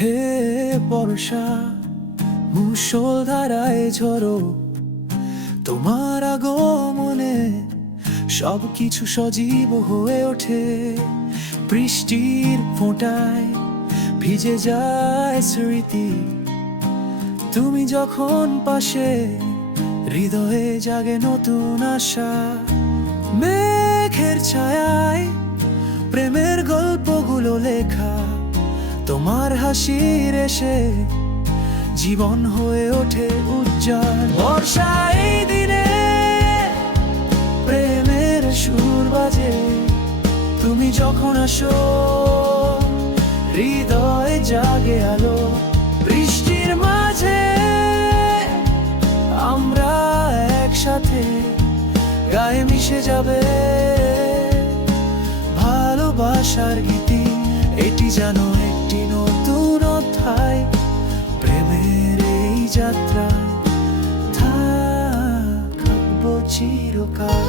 হে বর্ষা মুসল ধারায় ঝরো। তোমার আগমনে সব কিছু সজীব হয়ে ওঠে। বৃষ্টির ফোঁটায় ভিজে যায় স্মৃতি। তুমি যখন পাশে, হৃদয়ে জাগে নতুন আশা। মেঘের ছায়ায় প্রেমের গল্পগুলো লেখা। তোমার হাসির এসে জীবন হয়ে ওঠে উজ্জ্বল। বর্ষা এই দিনে প্রেমের সুর বাজে। তুমি যখন আসো, হৃদয় জাগে আলো। বৃষ্টির মাঝে আমরা একসাথে গায়ে মিশে যাবে। ভালোবাসার গীতি, এটি যেন একটি নতুন অধ্যায়, প্রেমের এই যাত্রা। থাকব চিরকাল।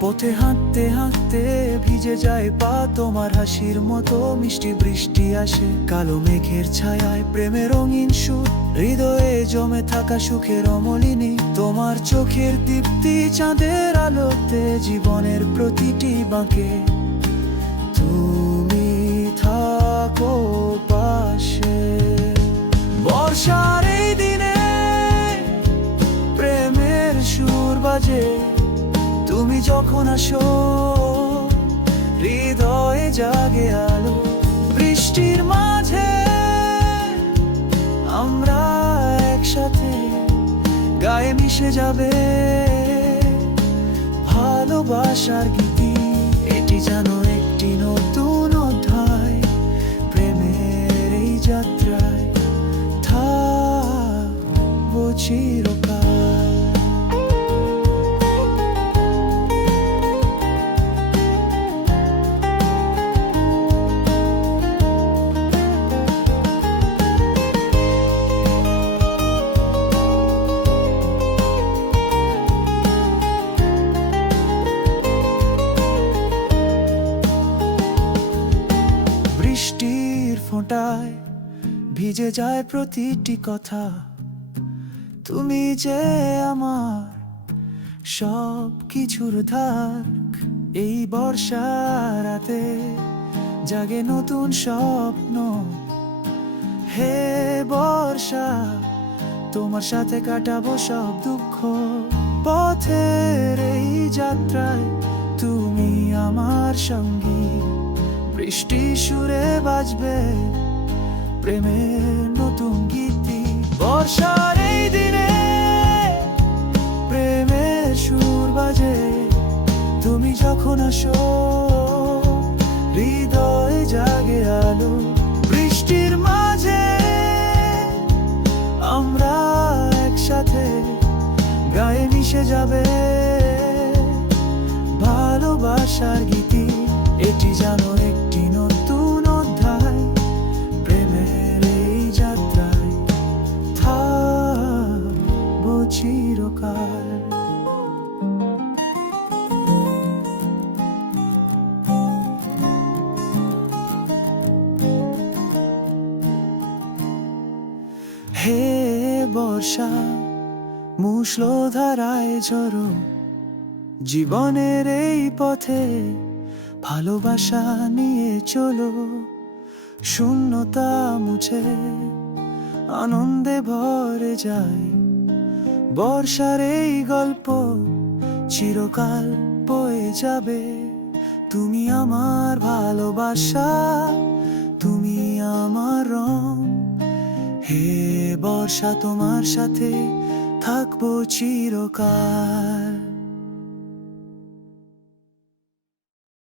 পথে হাঁটতে হাঁটতে ভিজে যায় পা, তোমার হাসির মতো মিষ্টি বৃষ্টি আসে। কালো মেঘের ছায়ায় প্রেমের রঙিন সুর হৃদয়ে জমে থাকা সুখের অমলিনী, তোমার চোখের দীপ্তি চাঁদের আলোতে জীবনের প্রতিটি বাঁকে। তুমি থাকো পাশে। বর্ষার এই দিনে প্রেমের সুর বাজে। তুমি যখন আসো, হৃদয়ে জাগে আলো, বৃষ্টির মিশে যাবে। ভালোবাসার গীতি এটি যেন একটি নতুন অধ্যায়। প্রেমের এই যাত্রায় থা চিরকাল বৃষ্টির ফোঁটায় ভিজে যায় প্রতিটি কথা। তুমি যে আমার সব কিছুর ধার, এই বর্ষা রাতে জাগে নতুন স্বপ্ন। হে বর্ষা, তোমার সাথে কাটাবো সব দুঃখ। পথের এই যাত্রায় তুমি আমার সঙ্গী। বৃষ্টি সুরে বাজবে প্রেমের নতুন গীতি। বর্ষার এই দিনে প্রেমের সুর বাজে। তুমি যখন আসো, হৃদয় জাগে আলো। বৃষ্টির মাঝে আমরা একসাথে গায়ে মিশে যাবে। ভালোবাসার গীতি বর্ষা, মুষলধারায় ঝরো। জীবনের এই পথে ভালোবাসা নিয়ে চলো। শূন্যতা মুছে আনন্দে ভরে যায়। বর্ষার এই গল্প চিরকাল বয়ে যাবে। তুমি আমার ভালোবাসা, তুমি আমার রং। হে বর্ষা তোমার সাথে থাকব চিরকাল।